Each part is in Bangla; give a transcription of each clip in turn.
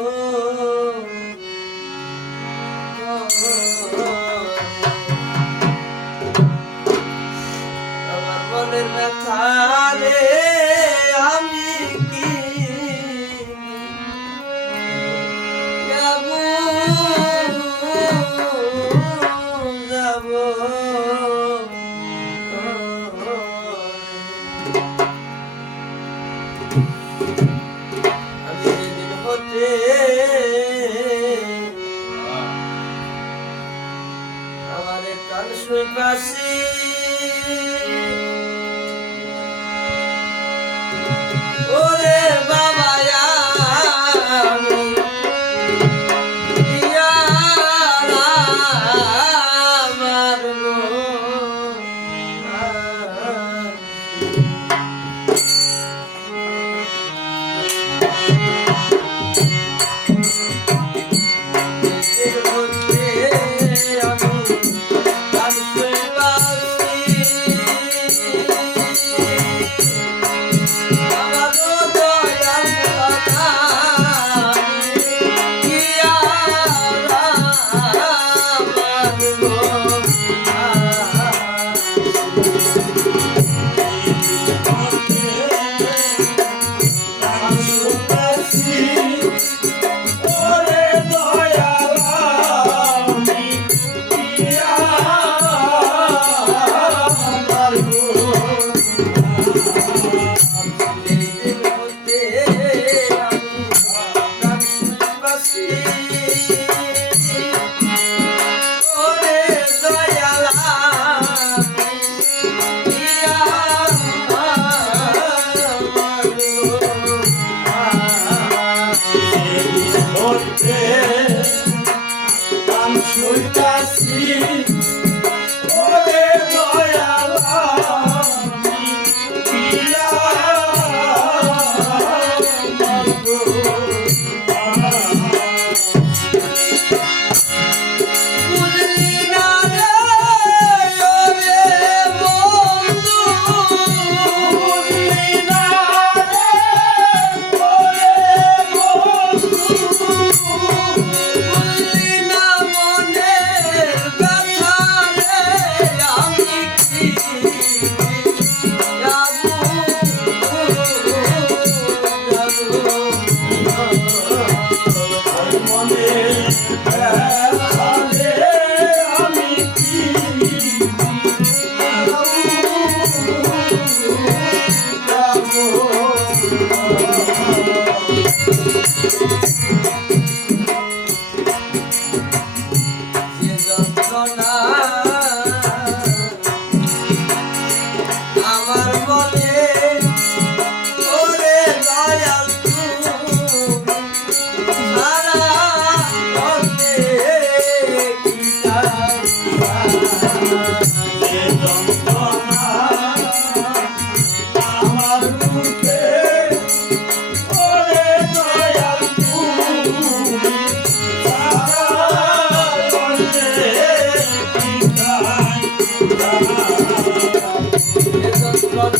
Oh foi assim, fácil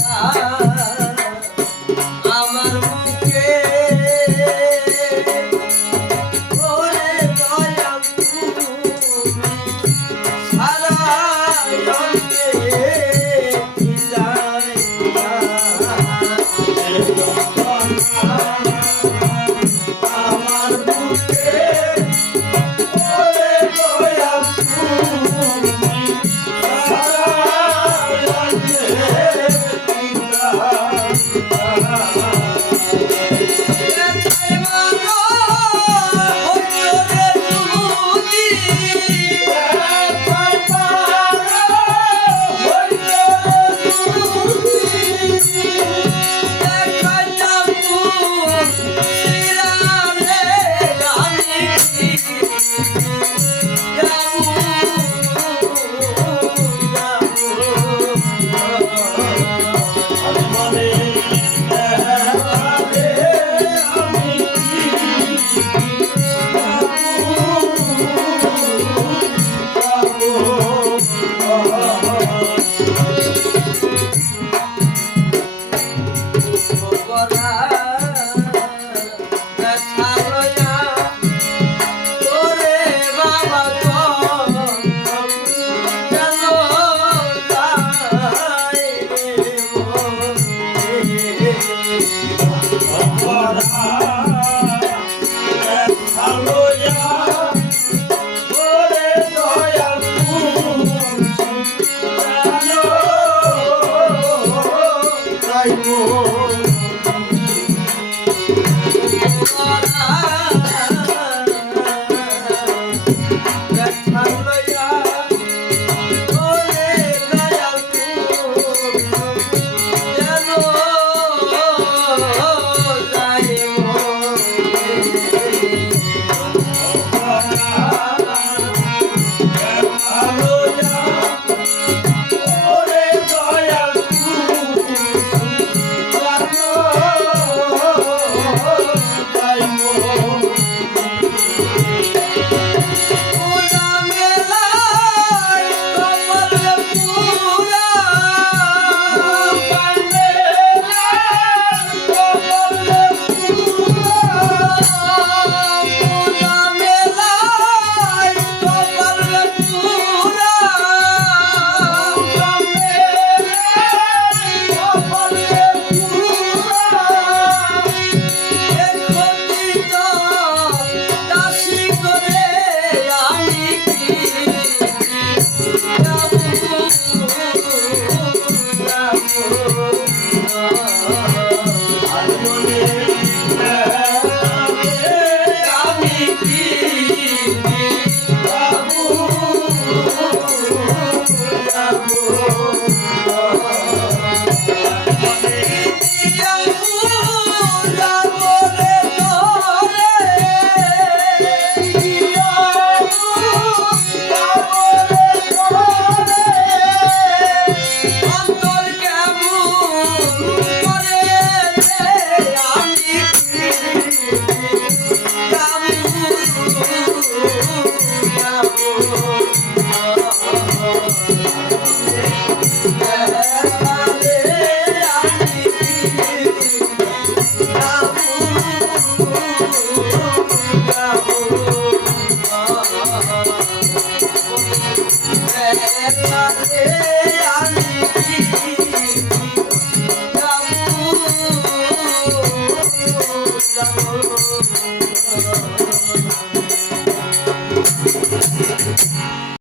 啊 Yeah.